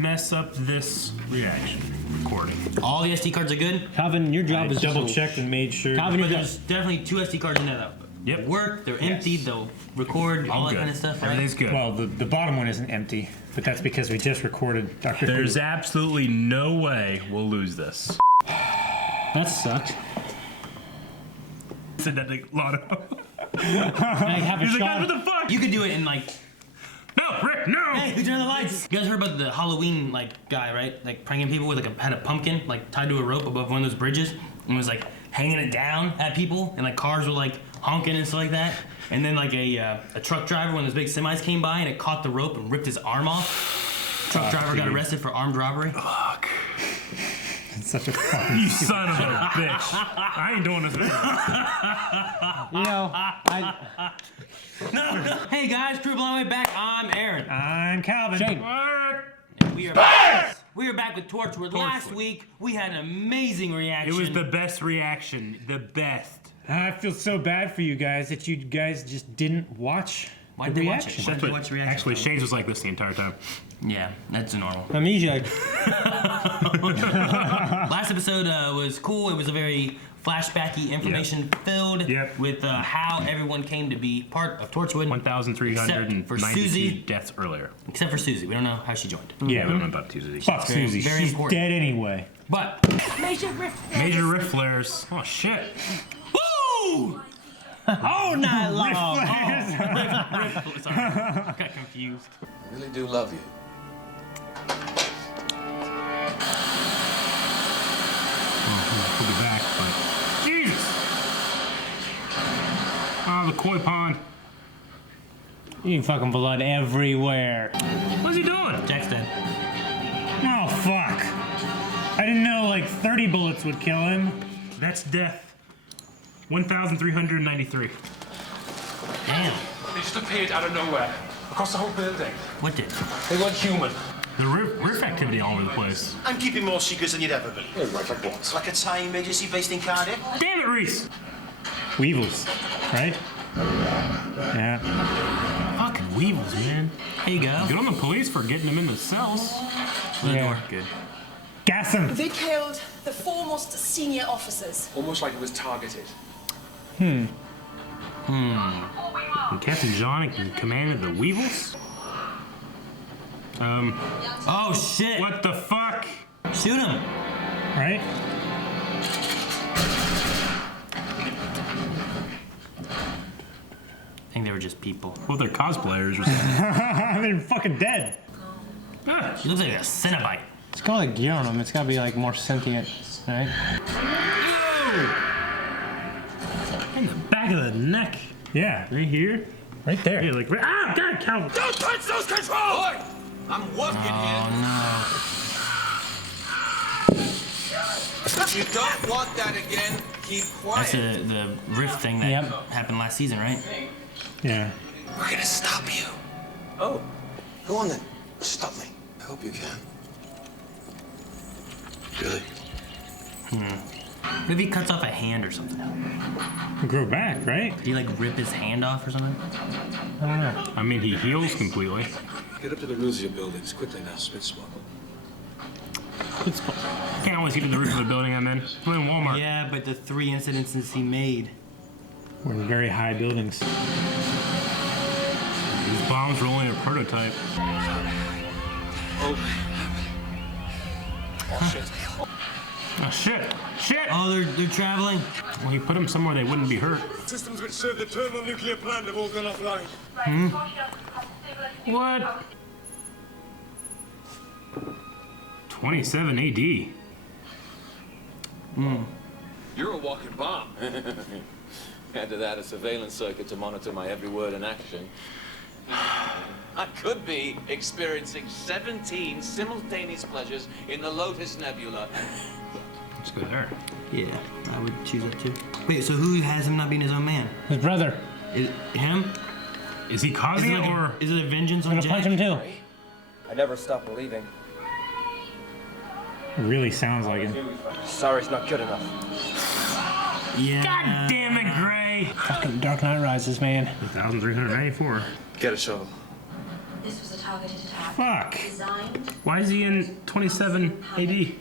mess up this reaction recording. All the SD cards are good? Calvin, your job is double checked and made sure. Calvin, there's definitely 2 SD cards in there though. Yep. Work, they're empty, they'll record, all that kind of stuff, right? Everything's good. Well, the bottom one isn't empty, but that's because we just recorded Dr. There's absolutely no way we'll lose this. That sucked. Said that to Lotto. I have a He's like, shot. what the fuck? You could do it in like... No, Rick, no! Hey, who turned the lights? You guys heard about the Halloween like guy, right? Like pranking people with had a pumpkin like tied to a rope above one of those bridges and was like hanging it down at people and like cars were like honking and stuff like that. And then like a truck driver, when those big semis came by and it caught the rope and ripped his arm off. Truck driver got arrested for armed robbery. Fuck. It's such a fucking... You son of a bitch. I ain't doing this video. You know, No. Hey guys, crew all the way back. I'm Aaron. I'm Calvin. Shane. And we are back. We are back with Torchwood. Last week we had an amazing reaction. It was the best reaction. The best. I feel so bad for you guys that you guys just didn't watch Why'd the they watch reaction. it? Why'd they watch the reaction? Actually, Shane's was like this the entire time. Yeah, that's normal. Amnesia. Last episode was cool. It was a very flashbacky, information filled with how everyone came to be part of Torchwood. 1,392 deaths earlier. Except for Susie. We don't know how she joined. Yeah, we don't know about Susie. Fuck Susie. Very She's important. dead anyway. But Major rift flares. Major rift flares. Oh shit. woo! Oh, not long. Sorry, I got confused. I really do love you. Put it back, but Jesus. Oh, the koi pond. You fucking blood everywhere. What's he doing? Jack's dead. Oh, fuck. I didn't know like 30 bullets would kill him. That's death. 1,393. Damn. They just appeared out of nowhere, across the whole building. What did? They weren't human. The riff activity all over the place. I'm keeping more secrets than you'd ever believe. Oh, right, like what? Like a Thai emergency based in Cardiff. Damn it, Reese! Weevils, right? Yeah. Fucking weevils, man. Here you go. Good on the police for getting them in the cells. Yeah. Good. Gas him. They killed the foremost senior officers. Almost like it was targeted. And Captain John commanded the weevils? Oh shit! What the fuck? Shoot him! Right? I think they were just people. Well, they're cosplayers or something. They're fucking dead. He looks like a Cenobite. It's got like gear on them. It's gotta be like more sentient, right? In the back of the neck. Yeah. Right here. Right there. Yeah, like, ah, God, Calvin. Don't touch those controls! Boy, I'm working here. Oh If you don't want that again, keep no. That's quiet. the rift thing that happened last season, right? Yeah. We're gonna stop you. Oh. Go on then. Stop me. I hope you can. Really? Maybe he cuts off a hand or something. Grow back, right? Did he like rip his hand off or something? I don't know. I mean, he heals completely. Get up to the roofs of your buildings quickly now, spit smoke. Can't always get to the roof of the building I'm in. I'm in Walmart. Yeah, but the 3 incidences he made. We're in very high buildings. These bombs were only a prototype. Oh, shit. Oh, shit. Shit! Oh, they're traveling. Well, he put them somewhere they wouldn't be hurt. Systems which serve the thermonuclear plant have all gone offline. What? 27 AD. You're a walking bomb. Add to that a surveillance circuit to monitor my every word and action. I could be experiencing 17 simultaneous pleasures in the Lotus Nebula. Let's go there. Yeah, I would choose that too. Wait, so who has him not being his own man? His brother. Is him? Is he causing it, or is it a vengeance on Gonna Jack? punch him too. I never stop believing. It really sounds like him. Sorry, it's not good enough. Yeah. God damn it, Gray! Fucking Dark Knight Rises, man. 1,394. Get a shovel. This was a targeted attack. Fuck. Designed. Why is he in 27 AD? Use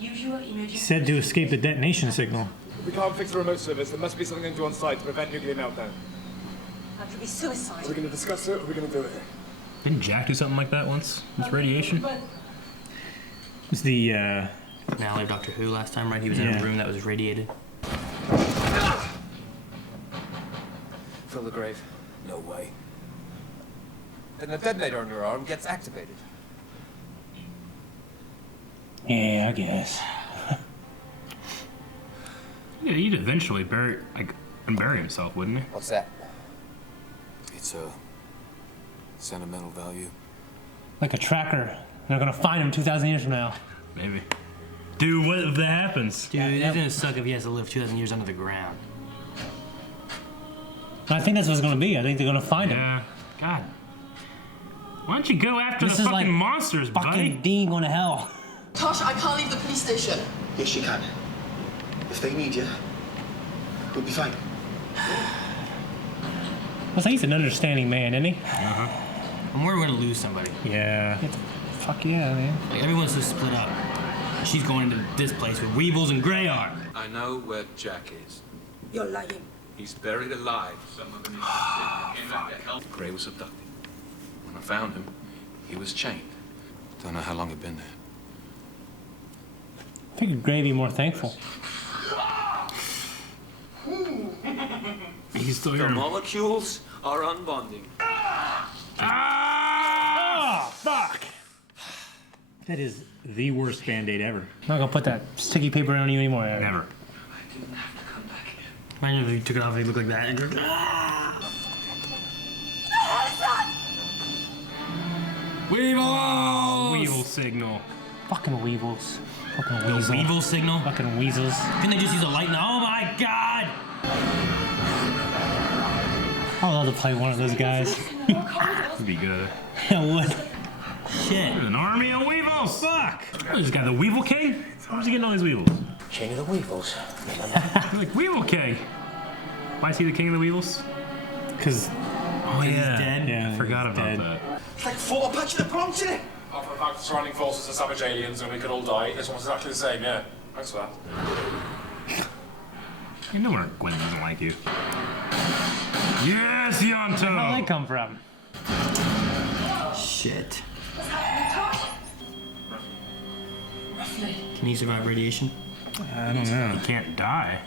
your emergency. He said to escape the detonation signal. We can't fix the remote service. There must be something to do on site to prevent nuclear meltdown. That would be suicide. Are we going to discuss it or are we going to do it here? Didn't Jack do something like that once with radiation? It's the Finale of Doctor Who last time, right? He was in Yeah. a room that was radiated. Fill the grave. No way. Then the detonator on your arm gets activated. yeah, I guess. Yeah, he'd eventually bury himself, wouldn't he? What's that? It's a sentimental value. Like a tracker. They're gonna find him 2,000 years from now. Maybe. Dude, what if that happens? Dude, it's gonna suck if he has to live 2,000 years under the ground. I think that's what it's gonna be. I think they're gonna find him. Yeah. God. Why don't you go after This the is fucking like monsters, Fucking buddy? Dean going to hell. Tosh, I can't leave the police station. Yes, you can. If they need you, we'll be fine. Well, he's an understanding man, isn't he? I'm worried we're gonna lose somebody. Yeah. Fuck yeah, man. Like, everyone's just split up. She's going to this place with Weevils and Greyheart. I know where Jack is. You're lying. He's buried alive. Gray was abducted. When I found him, he was chained. Don't know how long he'd been there. I figured Gray would be more thankful. He's still The here. molecules are unbonding. Oh, fuck! That is the worst Band-Aid ever. I'm not gonna put that sticky paper on you anymore, Eric. Never. Imagine if he took it off and he looked like that. And Weevils! Weevil signal. Fucking weevils. Fucking The weasel. Weevil signal? Fucking weasels. Couldn't they just use a light? Oh my god! I'd love to play one of those guys. That'd be good. I would. Shit. An army of weevils. Fuck. What, this guy the Weevil King? Where's he getting all these weevils? Chain of the Weevils. You're like, Weevil King. Why is he the king of the weevils? Because, Oh He's yeah. dead? yeah, I forgot he's about dead. that. It's like photo patch of the Bronx, isn't it? After the fact the surrounding forces are savage aliens and we could all die, this one's exactly the same, yeah. Thanks for that. You know where Gwen doesn't like you. Yes, Where'd they Yonto! come from? Shit. Can he survive radiation? I don't know. He can't die.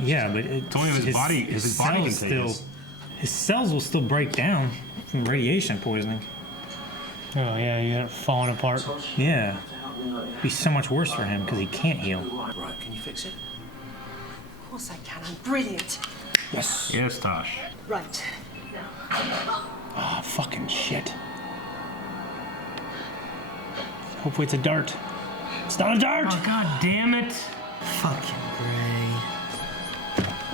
Yeah, but it's only his body- if his body can cells take still, this. his cells will still break down from radiation poisoning. Oh yeah, you got it falling apart. Yeah, it'd be so much worse for him because he can't heal. Right, can you fix it? Of course I can. I'm brilliant. Yes. Yes, Tosh. Right. Ah, fucking shit. Hopefully it's a dart. It's not a dart. Oh, god damn it. Fucking Gray.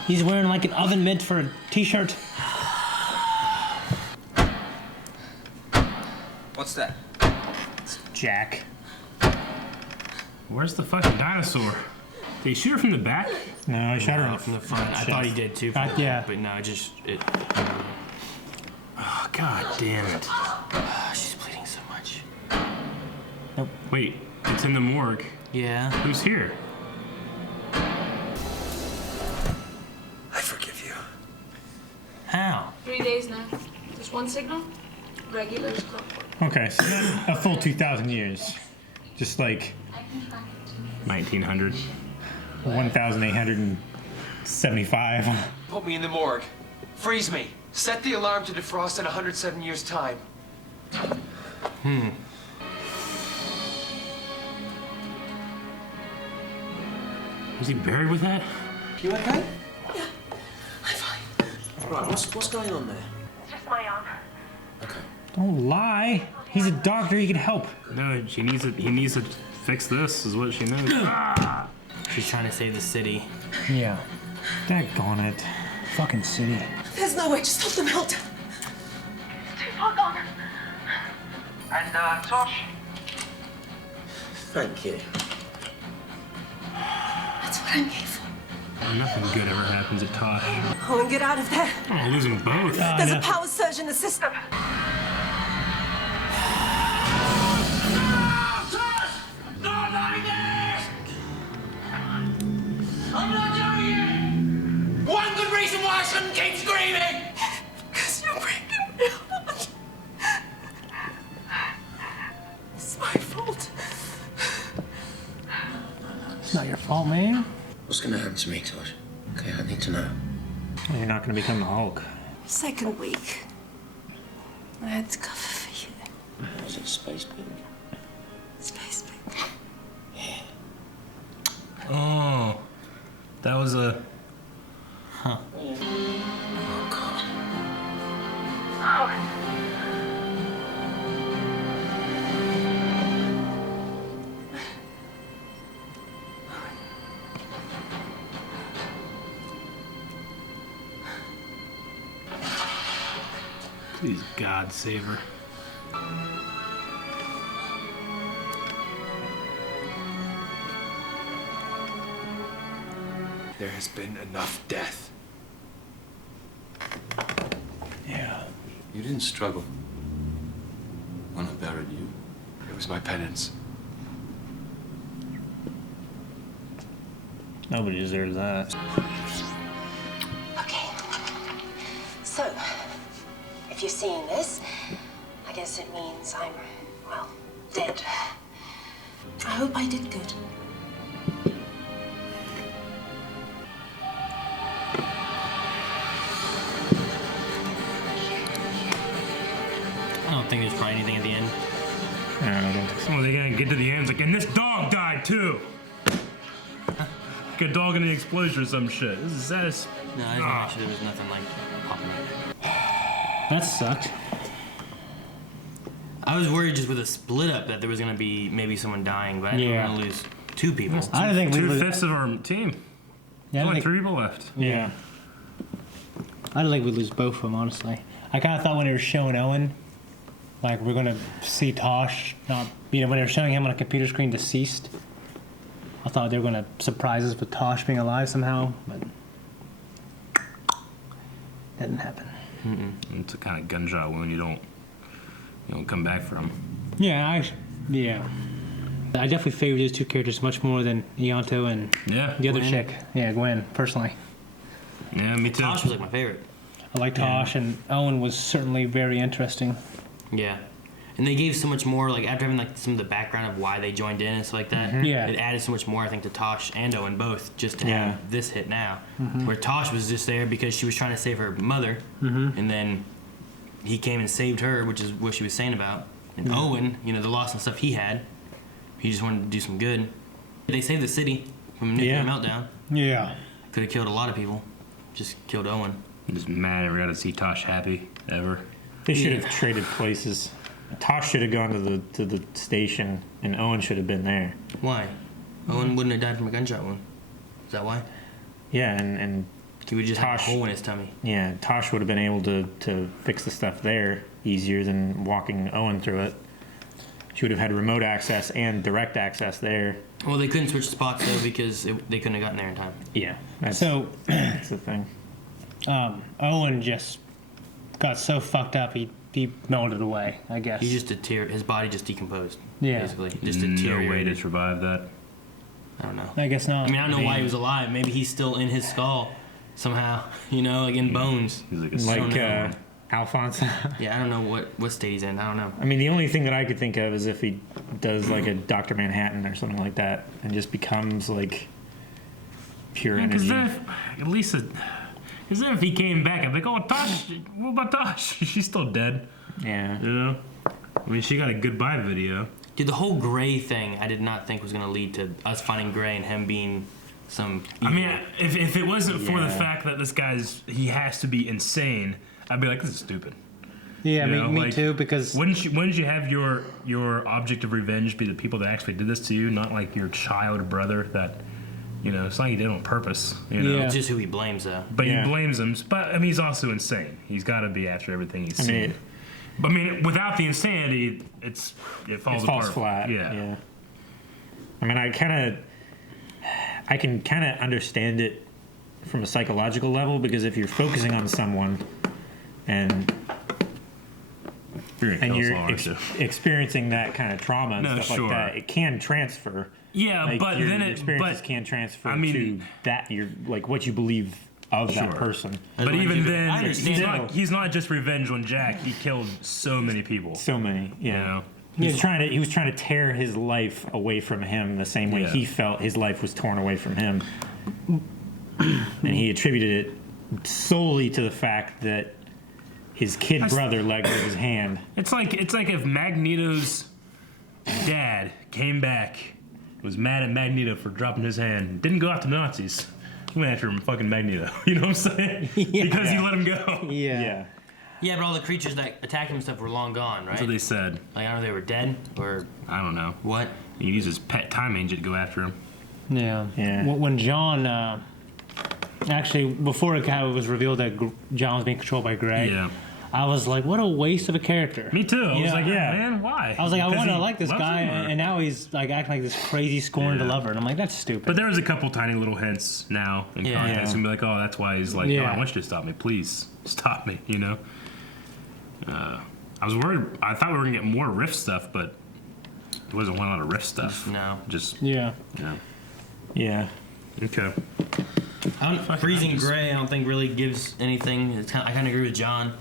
He's wearing like an oven mitt for a t-shirt. What's that? Jack. Where's the fucking dinosaur? Did he shoot her from the back? No, I shot her From the front. I thought he did too. yeah. But no, it. Oh, god damn it. She's bleeding so much. Wait, it's in the morgue. Yeah. Who's here? I forgive you. How? 3 days now. Just one signal. Regular as clockwork. Okay, so not a full 2,000 years. Just like 1900. 1,875. Put me in the morgue. Freeze me. Set the alarm to defrost in 107 years' time. Was he buried with that? You okay? I'm fine. Right, what's going on there? Just my arm. Okay. Don't lie. He's a doctor. He can help. No, he needs to fix this, is what she knows. She's trying to save the city. Yeah. Daggone it. Fucking city. There's no way to stop the meltdown. It's too far gone. And, Tosh? Thank you. That's what I'm here for. Nothing good ever happens at Tosh. Oh, and get out of there. Oh, losing both. There's a power surge in the system. fault, man. What's gonna happen to me, Tosh? Okay, I need to know. You're not gonna become the Hulk. Second week. I had to cover for you. Was it space pig? Space pig. Oh, that was a. Oh, God. Please, God, save her. There has been enough death. Yeah. You didn't struggle when I buried you. It was my penance. Nobody deserves that. Okay. So, if you're seeing this, I guess it means I'm, well, dead. I hope I did good. I don't think there's probably anything at the end. No, I don't think so. Oh, they gotta get to the end. It's like, and this dog died too. Like a dog in the explosion or some shit. This is satis- No, I just want to make sure there was nothing like popping up. That sucked. I was worried just with a split up that there was gonna be maybe someone dying, but I didn't Yeah. want to lose 2 people. I don't think we lose. 2/5 of our team. Yeah, I Only think, 3 people left. yeah. I don't think we lose both of them, honestly. I kind of thought when they were showing Owen, like we're gonna see Tosh not, when they were showing him on a computer screen deceased. I thought they were gonna surprise us with Tosh being alive somehow, but didn't happen. It's a kind of gunshot wound you don't come back from. Yeah, I definitely favor these 2 characters much more than Ianto and Yeah. the other Gwen. chick. Yeah, Gwen, personally. Yeah, me too. Tosh was like my favorite. I like Tosh, and Owen was certainly very interesting. Yeah. And they gave so much more, like after having like some of the background of why they joined in and stuff like that. Yeah. It added so much more, I think, to Tosh and Owen both, just to Yeah. have this hit now. Where Tosh was just there because she was trying to save her mother, and then he came and saved her, which is what she was saying about. And Owen, the loss and stuff he had, he just wanted to do some good. They saved the city from a nuclear Yeah. meltdown. Yeah. Could have killed a lot of people. Just killed Owen. I'm just mad I never got to see Tosh happy ever. They should have traded places. Tosh should have gone to the station, and Owen should have been there. Why? Owen wouldn't have died from a gunshot wound. Is that why? Yeah, and He would just have a Tosh- hole in his tummy. yeah, Tosh would have been able to fix the stuff there easier than walking Owen through it. She would have had remote access and direct access there. Well, they couldn't switch spots though because they couldn't have gotten there in time. Yeah, that's the thing. Owen just got so fucked up he melted away, I guess. He just his body just decomposed. Yeah. Basically, just No way to deteriorated. survive that. I don't know. I guess not. I mean, I don't know why he was alive. Maybe he's still in his skull somehow. Like in bones. He's like a like know. Alphonse. Yeah, I don't know what state he's in. I don't know. I mean, the only thing that I could think of is if he does like a Dr. Manhattan or something like that, and just becomes like pure Because energy. then, at least, because then if he came back, I'd be like, oh, Tosh, what about Tosh? She's still dead, Yeah. you know? I mean, she got a goodbye video. Dude, the whole Gray thing, I did not think was gonna lead to us finding Gray and him being some. I mean, if it wasn't for the Yeah. fact that this he has to be insane, I'd be like, this is stupid. Yeah, You know, me like, too, because Wouldn't you have your object of revenge be the people that actually did this to you, not like your child brother that, it's not like he did it on purpose, Yeah. It's just who he blames though. But Yeah. he blames him. But I mean, he's also insane. He's got to be after everything he's I seen. mean, But I mean, without the insanity, it falls it apart. falls flat. Yeah. I mean, I can kind of understand it from a psychological level, because if you're focusing on someone and You're gonna kill you're someone, aren't you? experiencing that kind of trauma and No, stuff sure. like that, it can transfer. Yeah, Like, but your then experiences can transfer I mean- to that like what you believe of that Sure. person. But even then, I understand. he's not just revenge on Jack. He killed so many people. So many, You yeah. know, He was trying to tear his life away from him the same way he felt his life was torn away from him. And he attributed it solely to the fact that his kid brother let go of his hand. It's like if Magneto's dad came back, was mad at Magneto for dropping his hand, didn't go after the Nazis. He went after fucking Magneto. You know what I'm saying? Because he let him go. Yeah. Yeah, but all the creatures that attacked him and stuff were long gone, right? That's what they said. Like, I don't know if they were dead or... I don't know. What? He used his pet time agent to go after him. Yeah. Yeah. When John, actually, before it kind of was revealed that John was being controlled by Greg, I was like, what a waste of a character. Me too. I was like, man, why? I was like, I want to like this guy, and now he's like acting like this crazy scorned lover, and I'm like, that's stupid. But there was a couple tiny little hints now in context, and be like, oh, that's why he's like, no, I want you to stop me, please stop me, you know. I was worried. I thought we were gonna get more Rift stuff, but there wasn't a lot of Rift stuff. No. Just yeah. Okay. Freezing Gray, I don't think really gives anything. I kind of agree with John.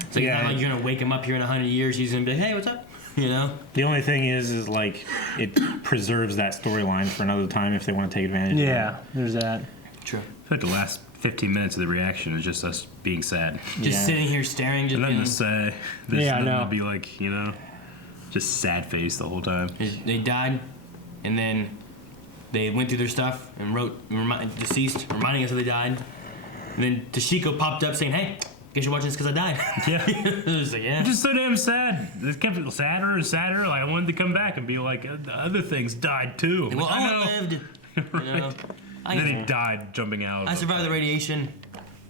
It's like, it's not like you're gonna wake him up here in 100 years. He's gonna be like, hey, what's up? You know. The only thing is like it preserves that storyline for another time if they want to take advantage. of it. There's that. True. I feel like the last 15 minutes of the reaction is just us being sad. Just sitting here staring. Just nothing to say. There's I nothing know. to be like, you know, just sad face the whole time. They died, and then they went through their stuff and wrote deceased, reminding us that they died. And then Tashiko popped up saying, hey, guess you're watching this because I died. Yeah. It was like, yeah. I'm just so damn sad. It kept it sadder and sadder. Like, I wanted to come back and be like, the other things died too. Well, I Owen know. lived. Right. You know? And then he died jumping out. I survived the radiation.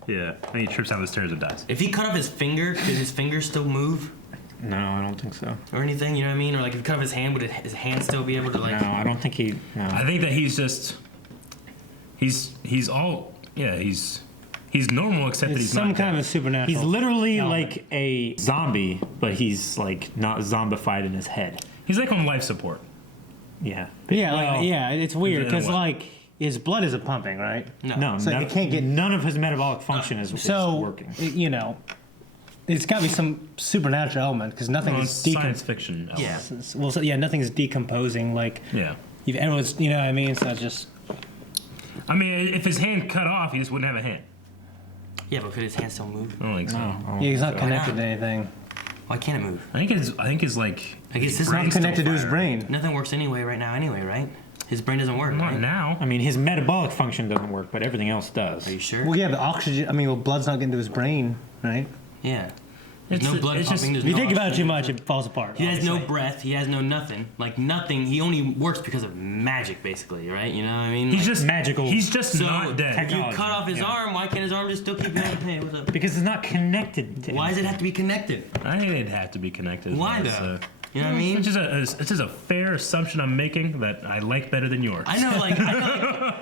Yeah. And he trips down the stairs and dies. If he cut off his finger, could his finger still move? No, I don't think so. Or anything, you know what I mean? Or like if he cut off his hand, would his hand still be able to like... No, I don't think he... No. I think that he's just... He's all... Yeah, he's normal except that he's some not kind dead. of supernatural. He's literally element. like a zombie, but he's like not zombified in his head. He's like on life support. Yeah. It's weird In a because way. like his blood isn't pumping, right? No, So it can't get none of his metabolic function is working. You know, it's got to be some supernatural element because nothing Well, is it's science fiction. element. Well, so, nothing's decomposing. Like everyone's, you know what I mean? So it's just. I mean, if his hand cut off, he just wouldn't have a hand. Yeah, but could his hand still move? I don't think so. Yeah, he's not connected to anything. Why can't it move? I think it's like. I guess It's not connected to his brain. Nothing works anyway right now anyway, right? His brain doesn't work, Not right? now. I mean, his metabolic function doesn't work, but everything else does. Are you sure? Well, yeah, the oxygen. I mean, blood's not getting to his brain, right? Yeah. There's It's- no blood it's just- pumping. If There's you no think about it too oxygen. much, it falls apart. He has no obviously. breath. He has no nothing. Like nothing. He only works because of magic, basically, right? You know what I mean? He's Like, just magical. He's just so not dead. if you cut off his Yeah. arm, why can't his arm just still keep going? Hey, what's up? Because it's not connected to Why does it have to be connected? I think they'd have to be connected. Why It's, though? You know what I mean? It's just a fair assumption I'm making that I like better than yours. I know, like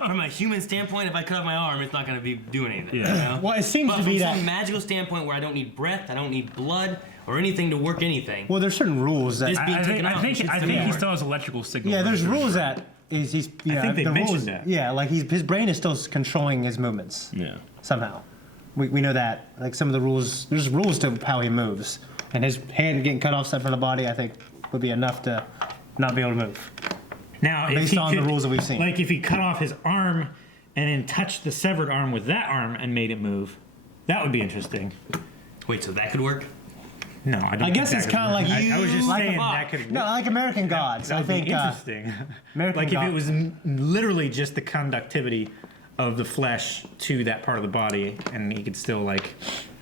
from a human standpoint, if I cut off my arm, it's not going to be doing anything. Yeah. You know? Well, it seems but to be from that. some magical standpoint where I don't need breath, I don't need blood or anything to work anything. Well, there's certain rules that. This being I think taken out, it should I still think he work. still has electrical signal. Yeah, there's running through rules his brain. that he's. Yeah, think they the mentioned rules, that. Yeah, like his brain is still controlling his movements Yeah. somehow. We know that. Like some of the rules, there's rules to how he moves, and his hand getting cut off from the body, I think, would be enough to not be able to move. Now, if Based he on the rules that we've seen. Like if he cut off his arm and then touched the severed arm with that arm and made it move, that would be interesting. Wait, so that could work? No, I don't. I guess think it's that kind of like could- I was just like saying a- that could. No, like American Gods. That I would think be interesting. American Like if God- it was literally just the conductivity of the flesh to that part of the body, and he could still like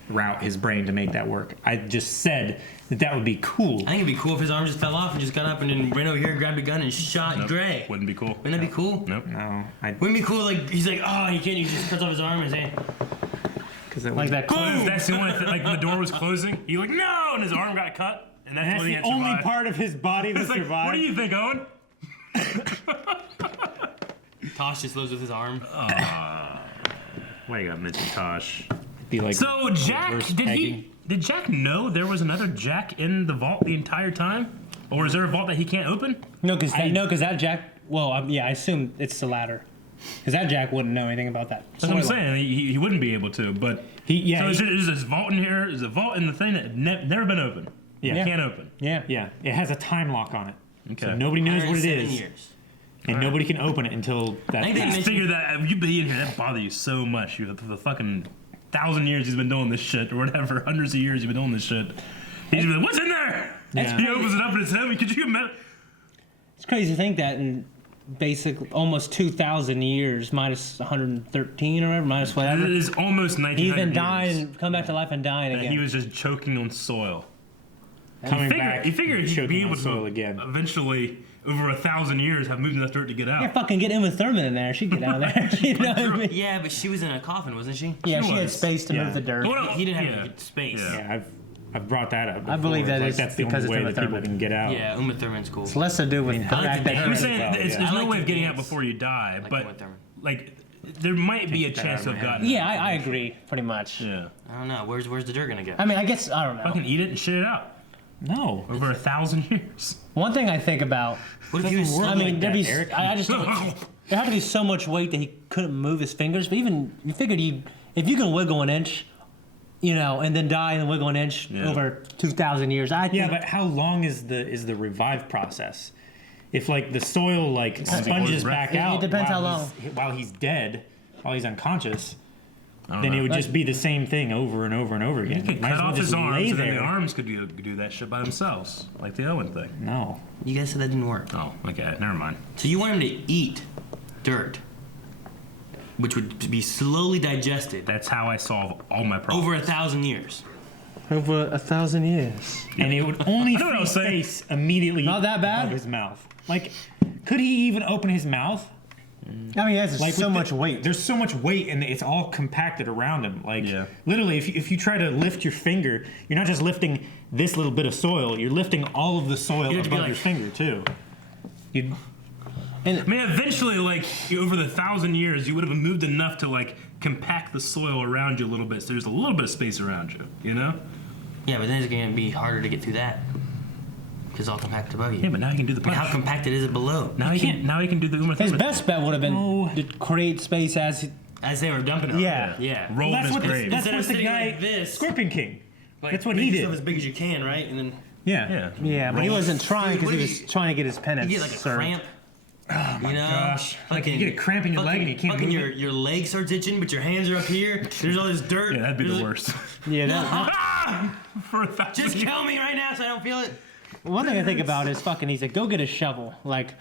route his brain to make that work. I just said that would be cool. I think it'd be cool if his arm just fell off and just got up and then ran over here, grabbed a gun, and shot Nope. Gray. Wouldn't be cool. Wouldn't that be cool? Nope. No, I Wouldn't it be cool? Like he's like, oh, he can't. He just cuts off his arm and say, because like that. Boom! That's the only thing. Like when the door was closing, he like no, and his arm got cut, and that's, that's when he the had only survived. part of his body that It's like, survived. what do you think, Owen? Tosh just lives with his arm. Why you gotta mention Tosh? Be like So Jack, reverse did pegging. Jack know there was another Jack in the vault the entire time, or is there a vault that he can't open? No, because that Jack. Well, I assume it's the latter. Because that Jack wouldn't know anything about that. That's what I'm saying. He wouldn't be able to, but He, yeah, So he- is this vault in here? Is a vault in the thing that never been open? Yeah. It can't open. Yeah. Yeah. It has a time lock on it. Okay. So nobody knows what it 107 is. years. And nobody can open it until that. I think they I mentioned- figure that you be in here, that bother you so much. You the fucking 1,000 years he's been doing this shit, or whatever, hundreds of years you've been doing this shit. He's like, what's in there? Yeah. He opens it up and it's heavy. Could you imagine? It's crazy to think that in basically almost 2,000 years, minus 113 or whatever, minus whatever. It is almost 1900 He's been years dying and come back to life and dying that again. he was just choking on soil. Coming back. You figure and he'd choking be on able soil to again. eventually, over 1,000 years, have moved enough dirt to get out. Yeah, fucking get Uma Thurman in there. She'd get out of there. You know what I mean? Yeah, but she was in a coffin, wasn't she? Yeah, she had was. space to Yeah. move the dirt. Well, He didn't have yeah. any space. Yeah. Yeah, I've brought that up. I believe before. that Like, is that's the because only way it's that people Uma can get out. Yeah, Uma Thurman's cool. It's less to do with the I like fact the that dance. I'm he saying well, it's, yeah. there's I no like way to of getting out dance. before you die, Like but Uma Thurman. like there might be a that chance out of of my head. gotten. Yeah, I agree, pretty much. Yeah. I don't know. Where's the dirt gonna go? I mean, I guess, I don't know. Fucking eat it and shit it out. No. Over 1,000 years. One thing I think about, What if he was? Doesn't work I mean, like there'd that, be, Eric. I just don't, there had to be so much weight that he couldn't move his fingers. But even, you figured if you can wiggle an inch, you know, and then die and then wiggle an inch Yeah. over 2,000 years, I think. Yeah, but how long is the revive process? If like the soil like sponges back It out, depends while how while he's dead, while he's unconscious, I don't then know. it would just be the same thing over and over and over again. He could Might as cut well off just his arms, lay and then the there. arms could do that shit by themselves, like the Owen thing. No. You guys said that didn't work. Oh, okay, never mind. So you want him to eat dirt, which would be slowly digested That's how I solve all my problems. over 1,000 years. Over 1,000 years. And it would only I know what I was free saying. space immediately Not that bad? above his mouth. Like, could he even open his mouth? I mean, that's Like so with much weight. There's so much weight, and it's all compacted around him. Like Yeah. literally, if you try to lift your finger, you're not just lifting this little bit of soil. You're lifting all of the soil You have to be above your like- finger too. You'd, I mean, eventually, like over the 1,000 years, you would have moved enough to like compact the soil around you a little bit, so there's a little bit of space around you. You know? Yeah, but then it's gonna be harder to get through that because it's all compacted above you. Yeah, but now you can do the I mean, punch. how compacted is it below? now you can. Now you can do the Uma His Thurman. best bet would have been No. to create space as. As they were dumping it. Yeah. Yeah. Roll in that's his what grave. that's Instead of what the sitting guy like this. Scorpion King. Like, That's what make he yourself did. as big as you can, right? And then Yeah. Yeah. Yeah, but he Roll. wasn't trying because he What was do you- trying to get his penance you get like a served. cramp. Oh my gosh. Like, you get a cramp in your leg and you can't fucking move your leg starts itching, but your hands are up here. There's all this dirt. Yeah, that'd be There's the like- worst. Yeah, that, Ah! For 1,000 Just years. kill me right now so I don't feel it. one thing I think about is fucking. He said, "Go get a shovel." Like,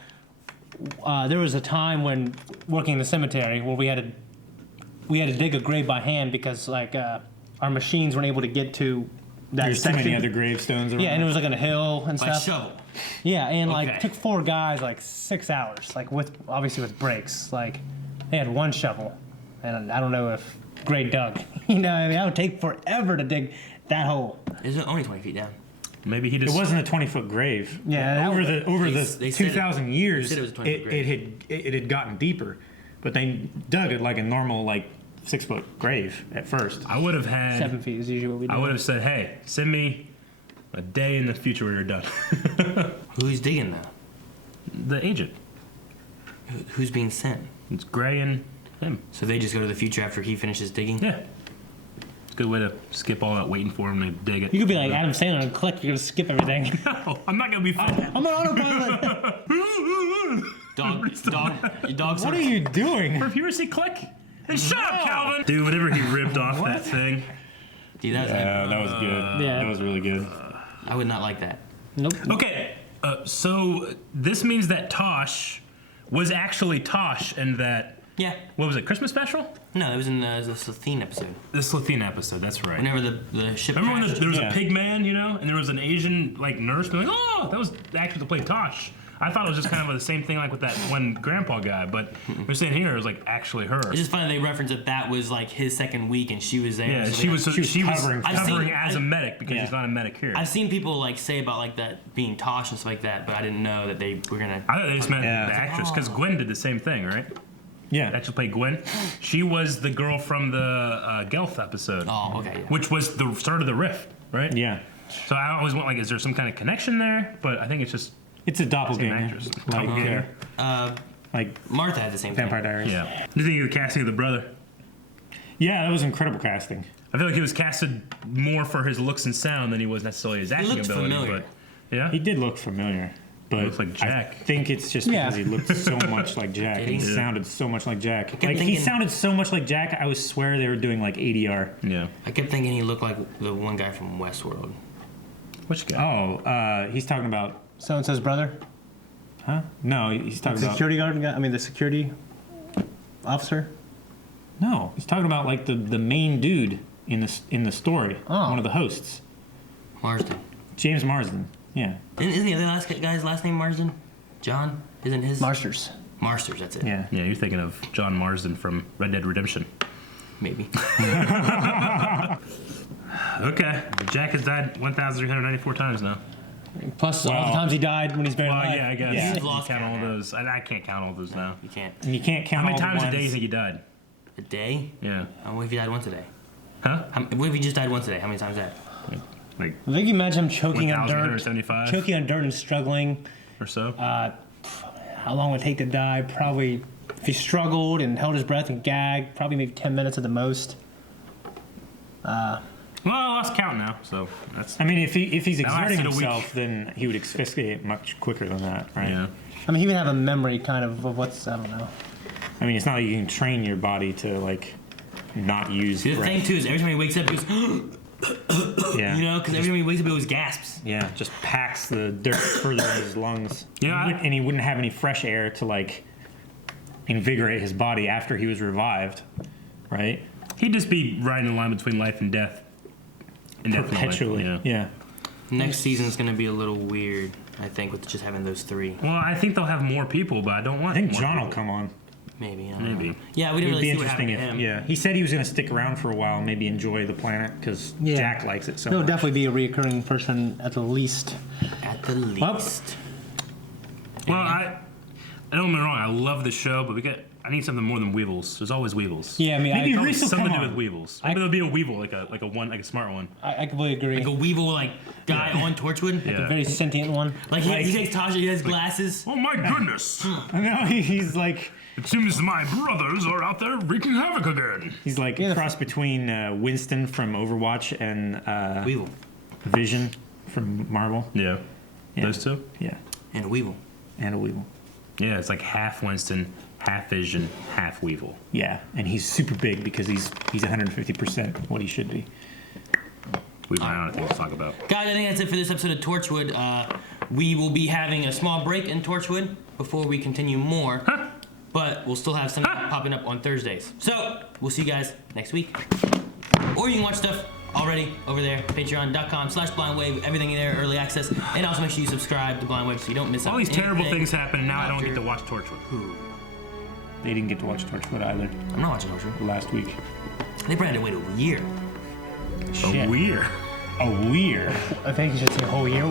there was a time when working in the cemetery where we had to dig a grave by hand because like our machines weren't able to get to that There's too section. many other gravestones around. Yeah, and it was like on a hill and By stuff. shovel. Yeah, and like Okay. took 4 guys like 6 hours, like with obviously with breaks. Like they had 1 shovel, and I don't know if Gray dug. You know, what I mean, that would take forever to dig that hole. It's only 20 feet down. Maybe he It just. wasn't a 20-foot grave. Yeah, that over was- the they said it- 2,000 years, they said it was a 20-foot it had gotten deeper, but they dug it like a normal like 6-foot grave at first. I would have had. 7 feet is usually what we do. I would have said, "Hey, send me a day in the future when you're done." Who's digging though? The agent. Who's being sent? It's Gray and him. So they just go to the future after he finishes digging? Yeah. It's a good way to skip all that waiting for him to dig it. You could be like Adam Sandler and click. You're gonna skip everything. No, I'm not gonna be fun. I'm on autopilot. Your dog's What are you doing? If you ever see Click, then shut up, Calvin. Dude, whenever he ripped off that thing. Dude, that was Yeah, that was good. Yeah. That was really good. I would not like that. Nope. Okay, so this means that Tosh was actually Tosh, and that Yeah. what was it? Christmas special? No, it was in the Slathine episode. The Slathina episode. That's right. Whenever the ship Remember when crashed. there was Yeah. a pig man, you know, and there was an Asian like nurse being like, "Oh, that was the actor that played Tosh." I thought it was just kind of the same thing like with that one grandpa guy, but we're saying here it was like actually her. It's just funny they referenced that was like his second week and she was there. Yeah, so she they- was covering for covering him. as a medic because Yeah. she's not a medic here. I've seen people like say about like that being Tosh and stuff like that, but I didn't know that they were gonna. I thought they just meant Yeah. the actress because Gwen did the same thing, right? Yeah. Actually played Gwen. She was the girl from the Gelth episode, Oh, okay. Yeah. which was the start of the rift, right? Yeah. So I always went like, is there some kind of connection there? But I think it's just It's a doppelganger. actress. Like, Doppelganger. like Martha had the same Vampire thing. Diaries. yeah. Do you think of the casting of the brother? Yeah, that was incredible casting. I feel like he was casted more for his looks and sound than he was necessarily his acting ability. Familiar. But yeah, he did look familiar. But he looks like Jack. I think it's just because he looked so much like Jack. And he sounded so much like Jack. Like he sounded so much like Jack. I would swear they were doing like ADR. Yeah. I kept thinking he looked like the one guy from Westworld. Which guy? Oh, he's talking about So and so's brother. Huh? No, he's talking The about security guard guy. I mean, the security officer. No, he's talking about like the main dude in the story. Oh. One of the hosts. Marsden. James Marsden. Yeah. Isn't the other guy's last name Marsden? John? Isn't his? Marsters. Marsters, that's it. Yeah. Yeah, you're thinking of John Marsden from Red Dead Redemption. Maybe. Okay. Jack has died 1,394 times now. Plus all the times he died when he's buried alive. Yeah, I guess. Yeah. You count all those. I can't count all those now. You can't. And you can't count How many all the times a day ones- you think he died? A day? Yeah. What if he died once a day? Huh? What if he just died once a day? How many times is that? Like I think you imagine him choking on dirt, 1,175 choking on dirt and struggling. or so. How long would it take to die? Probably, if he struggled and held his breath and gagged, probably maybe 10 minutes at the most. Well, I lost count now, so that's. I mean, if he's That exerting lasted a week. himself, then he would asphyxiate much quicker than that, right? Yeah. I mean, he would have a memory kind of what's, I don't know. I mean, it's not like you can train your body to like not use. See, the thing breath. too is every time he wakes up, he goes, Yeah. you know, because every time he wakes up, he always gasps. Yeah, just packs the dirt further in his lungs. Yeah, and he wouldn't have any fresh air to like invigorate his body after he was revived, right? He'd just be riding the line between life and death. Indefinitely. Perpetually. Yeah. Next season's gonna be a little weird, I think, with just having those three. Well, I think they'll have more people, but I don't want. I think more John people. will come on. Maybe. I don't Maybe. know. Yeah, we didn't It'd be really see what interesting happened to him. if, yeah. He said he was going to stick around for a while, and maybe enjoy the planet because Yeah. Jack likes it so He'll much. definitely be a reoccurring person at the least. At the least. Well, I don't get me wrong. I love the show, but I need something more than Weevils. There's always Weevils. Yeah, I mean, Maybe Reese will Something come to do on. with Weevils. Maybe there'll be a Weevil, like a smart one. I completely agree. Like a Weevil guy on Torchwood. Yeah. A very sentient one. Like he takes Tasha, he has glasses. Oh my goodness! No, he's like It seems my brothers are out there wreaking havoc again. he's like a cross between Winston from Overwatch and Weevil. Vision from Marvel. Yeah. Yeah. Those two. Yeah, And a Weevil. and a Weevil. Yeah, it's like half Winston, half Vision, half Weevil. Yeah, and he's super big because he's 150% what he should be. We ran out of things to talk about. Guys, I think that's it for this episode of Torchwood. We will be having a small break in Torchwood before we continue more. But we'll still have something popping up on Thursdays. So, we'll see you guys next week. Or you can watch stuff already over there, patreon.com/blindwave, everything in there, early access. And also make sure you subscribe to Blind Wave so you don't miss out All these on terrible anything things happen, and now I don't about get to your- watch Torchwood. They didn't get to watch Torchwood either I'm not watching Torchwood. last week. They probably had to wait a year. Shit. Weird. A weird. I think you should say a whole year.